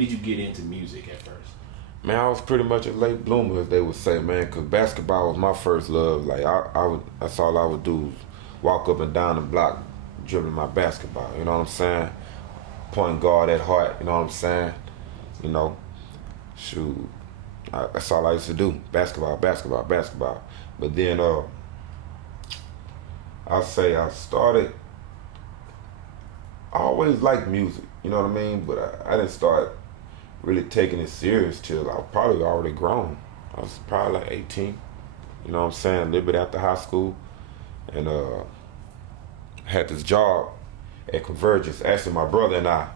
did you get into music at first? Man, I was pretty much a late bloomer, as they would say, man, because basketball was my first love. Like, that's all I would do, walk up and down the block, dribbling my basketball, you know what I'm saying? Point guard at heart, you know what I'm saying? You know, shoot, that's all I used to do, basketball. But then, I'll say I always liked music, you know what I mean? But I didn't start really taking it serious till I was probably already grown. I was probably like 18, you know what I'm saying, a little bit after high school, and had this job at Convergence. Actually, my brother and I,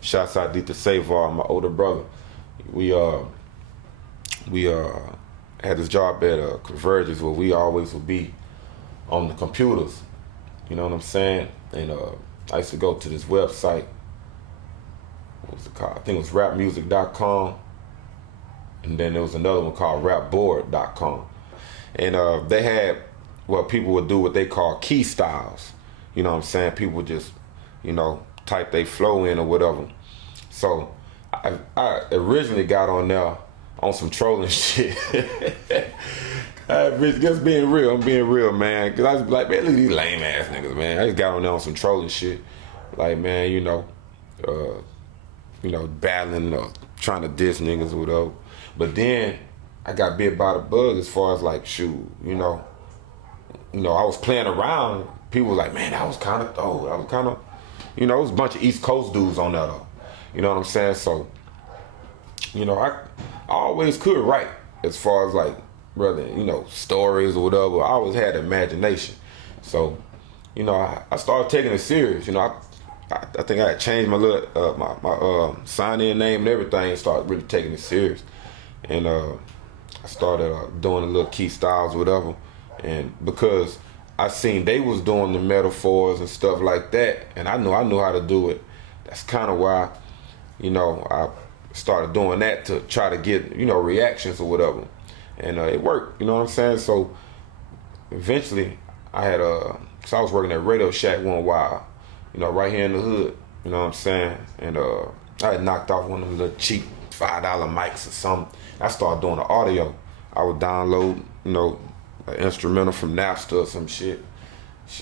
shouts out to Savar, my older brother, we had this job at Convergence where we always would be on the computers, you know what I'm saying, and I used to go to this website. What was it called? I think it was rapmusic.com, and then there was another one called rapboard.com, and they had what people would do what they call keystyles, you know what I'm saying? People would just, you know, type their flow in or whatever. So I originally got on there on some trolling shit. Just being real, I'm being real, man, because I was like, man, look at these lame ass niggas, man. I just got on there on some trolling shit, like, man, you know, battling or trying to diss niggas or whatever. But then I got bit by the bug as far as like, shoot, you know, I was playing around. People was like, man, that was kind of dope. I was kind of, you know, it was a bunch of East Coast dudes on there though. You know what I'm saying? So, you know, I always could write as far as like, rather, you know, stories or whatever. I always had imagination. So, you know, I started taking it serious. You know, I think I had changed my little my sign-in name and everything, and started really taking it serious. And I started doing a little key styles or whatever. And because I seen they was doing the metaphors and stuff like that, and I knew how to do it. That's kind of why, you know, I started doing that to try to get, you know, reactions or whatever. And it worked, you know what I'm saying? So eventually I had so I was working at Radio Shack one while, you know, right here in the hood, you know what I'm saying? And I had knocked off one of them little cheap $5 mics or something. I started doing the audio. I would download, you know, an instrumental from Napster or some shit,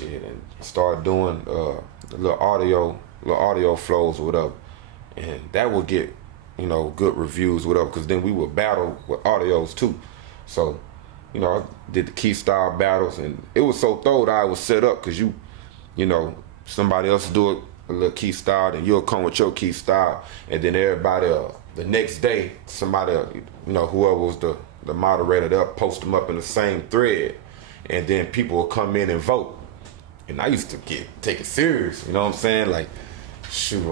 and start doing the little audio flows or whatever. And that would get, you know, good reviews, whatever, because then we would battle with audios too. So, you know, I did the key style battles, and it was so thorough that I was set up, because you know, somebody else do a little key style, then you'll come with your key style, and then everybody, the next day, somebody, you know, whoever was the moderator, they'll post them up in the same thread, and then people will come in and vote. And I used to take it serious, you know what I'm saying? Like, shoot,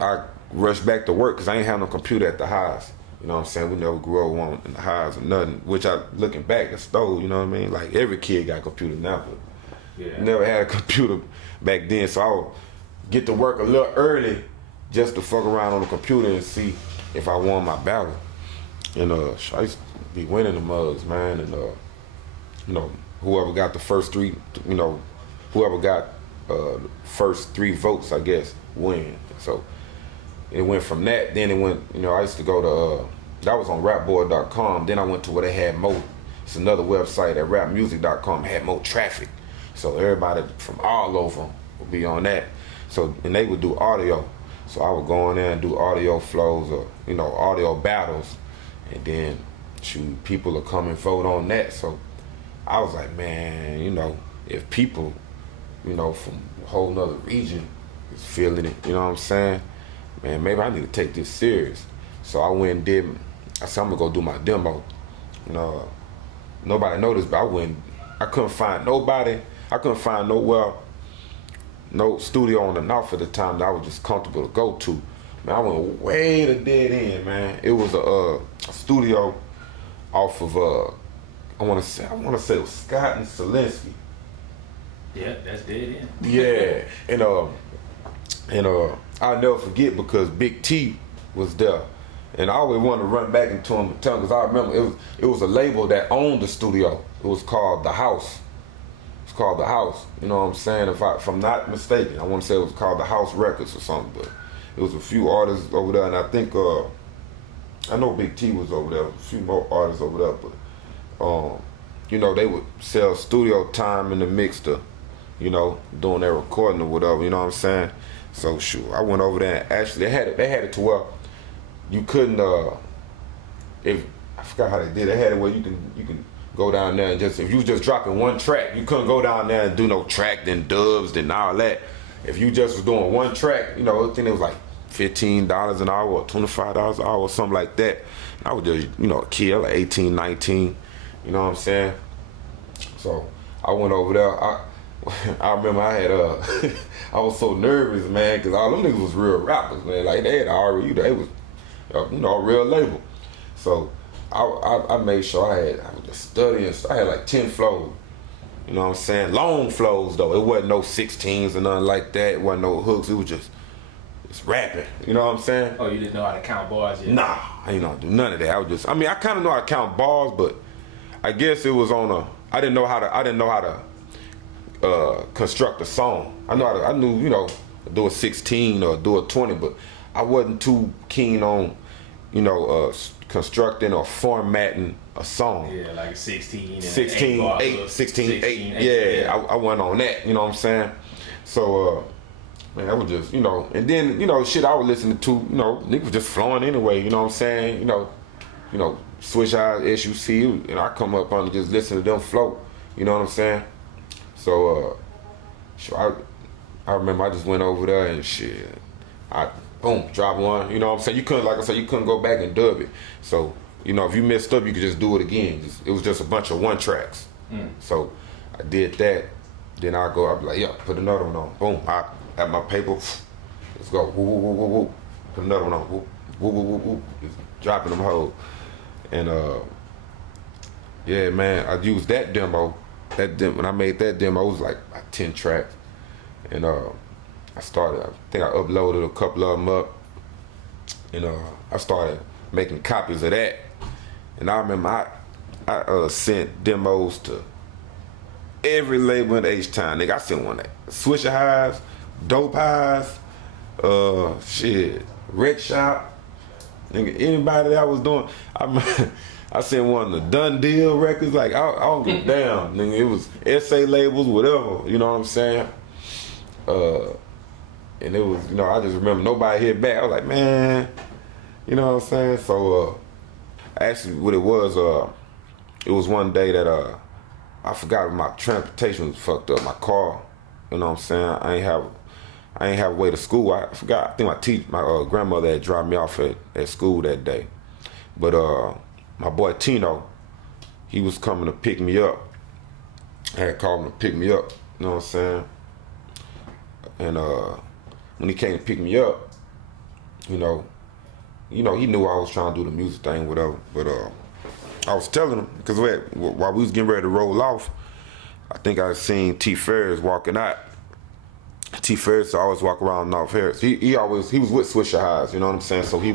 I rushed back to work because I ain't have no computer at the house. You know what I'm saying? We never grew up one in the house or nothing, which looking back, it's stole, you know what I mean? Like, every kid got a computer now, but never had a computer back then, so I would get to work a little early just to fuck around on the computer and see if I won my battle. And I used to be winning the mugs, man, and you know, whoever got the first three, you know, whoever got first 3 votes, I guess, win. So it went from that, then it went, you know, I used to go to, that was on rapboard.com, then I went to where they had more, it's another website at rapmusic.com, had more traffic. So everybody from all over would be on that. So, and they would do audio. So I would go in there and do audio flows or, you know, audio battles. And then, shoot, people will come and vote on that. So I was like, man, you know, if people, you know, from a whole nother region is feeling it, you know what I'm saying? Man, maybe I need to take this serious. So I went and did, I said, I'm gonna go do my demo. You know, nobody noticed, but I couldn't find nobody, I couldn't find no studio on the north at the time that I was just comfortable to go to. Man, I went way to dead end, man. It was a studio off of I wanna say it was Scott and Selinsky. Yeah, that's dead end. Yeah, and I'll never forget because Big T was there, and I always wanted to run back into him and tell him, because I remember it was a label that owned the studio. It was called The House. It's called The House. You know what I'm saying? If I'm not mistaken, I want to say it was called The House Records or something. But There was a few artists over there, and I think I know Big T was over there. A few more artists over there, but you know, they would sell studio time in the mix to, you know, doing their recording or whatever. You know what I'm saying? So shoot, I went over there. And actually, they had it to where you couldn't. If I forgot how they did, they had it where you can go down there and just, if you was just dropping one track, you couldn't go down there and do no track, then dubs, then all that. If you just was doing one track, you know, I think it was like $15 an hour or $25 an hour or something like that. And I was just, you know, a kid, like 18, 19, you know what I'm saying? So I went over there. I remember I had I was so nervous, man, because all them niggas was real rappers, man. Like they had already, they was, you know, a real label. So I made sure I was just studying. I had like 10 flows. You know what I'm saying? Long flows though. It wasn't no 16s or nothing like that. It wasn't no hooks. It was just rapping. You know what I'm saying? Oh, you didn't know how to count bars yet? Nah, I didn't know how to do none of that. I was just, I mean, I kind of know how to count bars, but I guess it was on a, I didn't know how to construct a song. I knew, you know, do a 16 or do a 20, but I wasn't too keen on, you know, constructing or formatting a song. Yeah, like a 16, 8, 16, 8. Yeah, I went on that, you know what I'm saying? So, man, that was just, you know, and then, you know, shit I was listening to, you know, niggas just flowing anyway, you know what I'm saying? You know, Swishahouse, SUC, and I come up on and just listen to them flow, you know what I'm saying? So, I remember I just went over there and shit, boom, drop one, you know what I'm saying? You couldn't, like I said, you couldn't go back and dub it. So, you know, if you messed up, you could just do it again. It was just a bunch of one tracks. So I did that. Then I'd be like, yeah, put another one on. Boom, I have my paper. Let's go. Woo, woo, woo, woo, woo. Put another one on. Woo, woo, woo, woo, woo. Just dropping them hoes. And yeah, man, I used that demo. When I made that demo, it was like 10 tracks. And I think I uploaded a couple of them up. And I started making copies of that. And I remember I sent demos to every label in H-Town. Nigga, I sent one to Swishahouse, Dope Highs, Rec Shop. Nigga, anybody that I was doing, I sent one to Done Deal Records. Like, I don't give a damn. Nigga, it was essay labels, whatever, you know what I'm saying? And it was, you know, I just remember nobody hit back. I was like, man, you know what I'm saying? So, actually, what it was one day that I forgot my transportation was fucked up. My car, you know what I'm saying? I ain't have a way to school. I forgot. I think my grandmother had dropped me off at school that day. But my boy Tino, he was coming to pick me up. I had called him to pick me up. You know what I'm saying? And when he came to pick me up, you know, he knew I was trying to do the music thing, whatever. But I was telling him, because while we was getting ready to roll off, I think I seen T-Farris walking out. T-Farris always walk around North Harris. He was with Swishahouse, you know what I'm saying? So he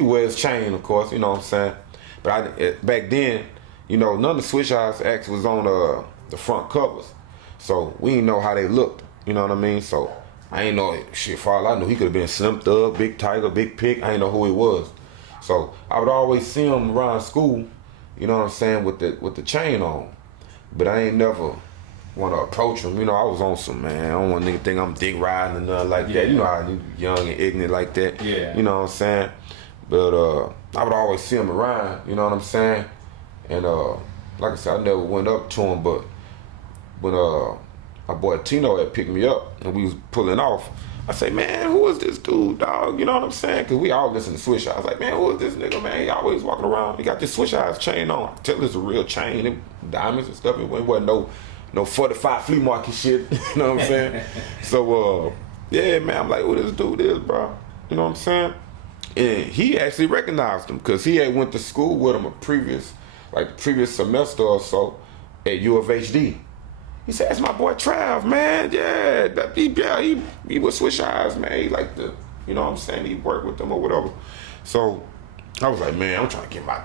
wear his chain, of course, you know what I'm saying? But back then, you know, none of the Swishahouse acts was on the front covers. So we didn't know how they looked, you know what I mean? So I ain't know, shit, for all I knew, he could have been Slim Thug, Big Tiger, Big Pick. I ain't know who he was. So I would always see him around school, you know what I'm saying, with the chain on. But I ain't never want to approach him. You know, I was on some, man, I don't want nigga think I'm dick riding or nothing like that. You know how you young and ignorant like that. Yeah. You know what I'm saying? But I would always see him around, you know what I'm saying? And like I said, I never went up to him, but when my boy Tino had picked me up and we was pulling off, I say, man, who is this dude, dog? You know what I'm saying? Because we all listen to Swishahouse. I was like, man, who is this nigga, man? He always walking around. He got this Swishahouse chain on. I tell it's a real chain, and diamonds and stuff. It wasn't no 45 flea market shit. You know what I'm saying? So, yeah, man, I'm like, who this dude is, bro? You know what I'm saying? And he actually recognized him because he had went to school with him previous semester or so at U of HD. He said, that's my boy Trav, man. Yeah, he was Swishahouse, man. He like the, you know what I'm saying? He worked with them or whatever. So I was like, man, I'm trying to get my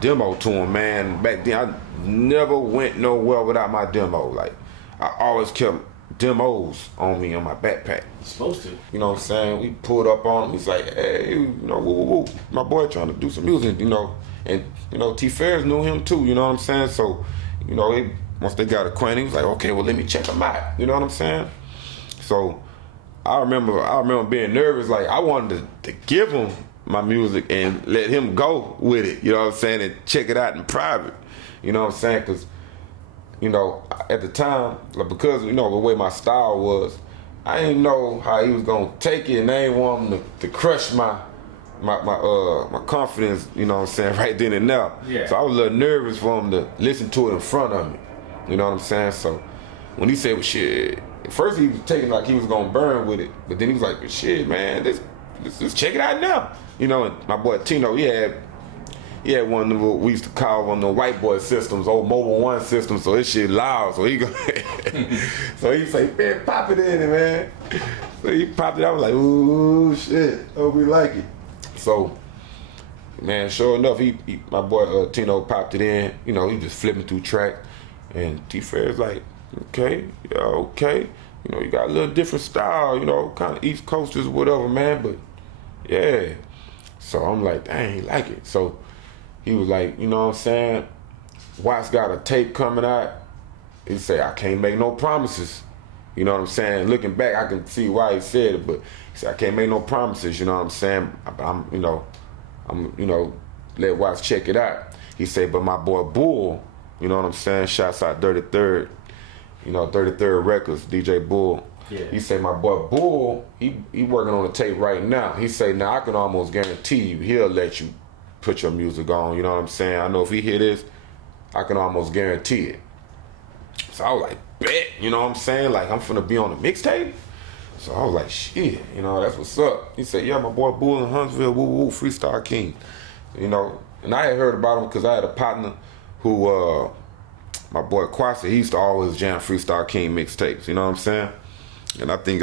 demo to him, man. Back then, I never went nowhere without my demo. Like, I always kept demos on me on my backpack. Supposed to. You know what I'm saying? We pulled up on him. He's like, hey, you know, woo, woo, woo. My boy trying to do some music, you know. And, you know, T-Farris knew him too, you know what I'm saying? So, you know, once they got acquainted, he was like, okay, well, let me check him out. You know what I'm saying? So, I remember being nervous. Like, I wanted to give him my music and let him go with it, you know what I'm saying, and check it out in private. You know what I'm saying? Because, you know, at the time, like, because, you know, the way my style was, I didn't know how he was gonna take it, and I didn't want him to crush my confidence, you know what I'm saying, right then and there. Yeah. So I was a little nervous for him to listen to it in front of me. You know what I'm saying? So when he said, well, shit, at first he was taking like he was gonna burn with it, but then he was like, well, shit, man, let's check it out now. You know, and my boy Tino, he had one of the, we used to call one of the white boy systems, old Mobile One systems, so this shit loud, so he go, so he say, man, pop it in it, man. So he popped it, I was like, ooh, shit, oh, we like it. So, man, sure enough, my boy Tino popped it in, you know, he just flipping through tracks, and T-Farris like, okay, yeah, okay, you know, you got a little different style, you know, kind of East Coasters or whatever, man, but yeah. So I'm like, dang, he like it. So he was like, you know what I'm saying, Watts got a tape coming out. He said, I can't make no promises. You know what I'm saying? Looking back, I can see why he said it, but he said, I can't make no promises, you know what I'm saying? I'm let Watts check it out. He said, but my boy Bull, you know what I'm saying? Shouts out Dirty Third, you know, 33rd Records, DJ Bull. Yeah. He said, my boy Bull, he working on the tape right now. He said, now I can almost guarantee you he'll let you put your music on, you know what I'm saying? I know if he hear this, I can almost guarantee it. So I was like, bet, you know what I'm saying? Like, I'm finna be on the mixtape? So I was like, shit, you know, that's what's up. He said, yeah, my boy Bull in Huntsville, woo woo, Freestyle King. You know, and I had heard about him because I had a partner who, my boy Kwasi, he used to always jam Freestyle King mixtapes, you know what I'm saying? And I think,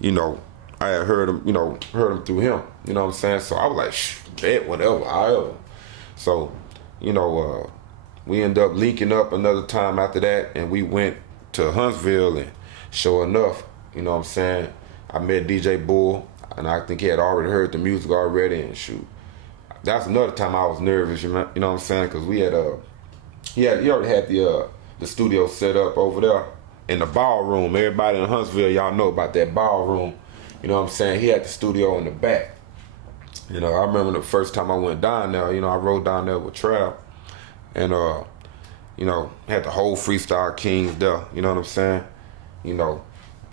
you know, I had heard him through him, you know what I'm saying? So I was like, bet, whatever, however. So, you know, we ended up linking up another time after that, and we went to Huntsville, and sure enough, you know what I'm saying, I met DJ Bull, and I think he had already heard the music already, and shoot. That's another time I was nervous, you know what I'm saying, because we had, he already had the studio set up over there in the ballroom. Everybody in Huntsville, y'all know about that ballroom. You know what I'm saying? He had the studio in the back. You know, I remember the first time I went down there, you know, I rode down there with Trav. And, you know, had the whole Freestyle Kings there. You know what I'm saying? You know,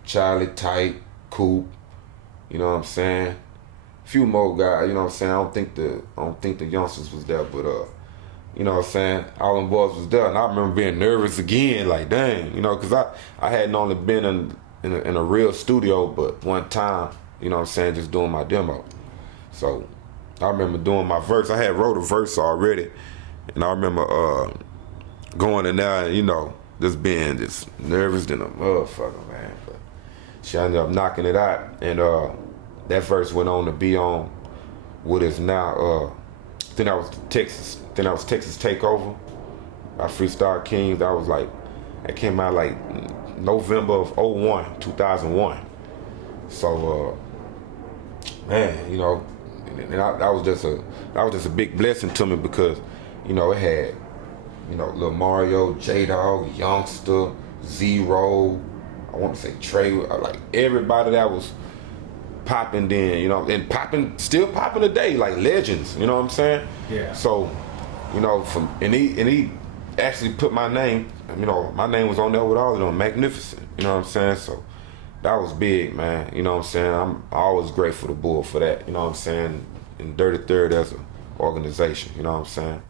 Charlie Tight, Coop, you know what I'm saying? A few more guys, you know what I'm saying? I don't think the youngsters was there, but, you know what I'm saying? All them boys was there, and I remember being nervous again, like, dang, you know, because I hadn't only been in a real studio but one time, you know what I'm saying, just doing my demo. So I remember doing my verse. I had wrote a verse already, and I remember going in there and, you know, just being just nervous than a motherfucker, man. But she ended up knocking it out, and that verse went on to be on what is now, then I was Texas Takeover by Freestyle Kings. That came out like November of 2001. So, man, you know, and that was just a big blessing to me because, you know, it had, you know, Lil Mario, J-Dog, Youngster, Zero, I want to say Trey, like everybody that was popping then, you know, and still popping today, like legends, you know what I'm saying? Yeah. So, you know, and he actually put my name, you know, my name was on there with all of them, Magnificent, you know what I'm saying? So that was big, man, you know what I'm saying? I'm always grateful to Bull for that, you know what I'm saying? And Dirty Third as an organization, you know what I'm saying?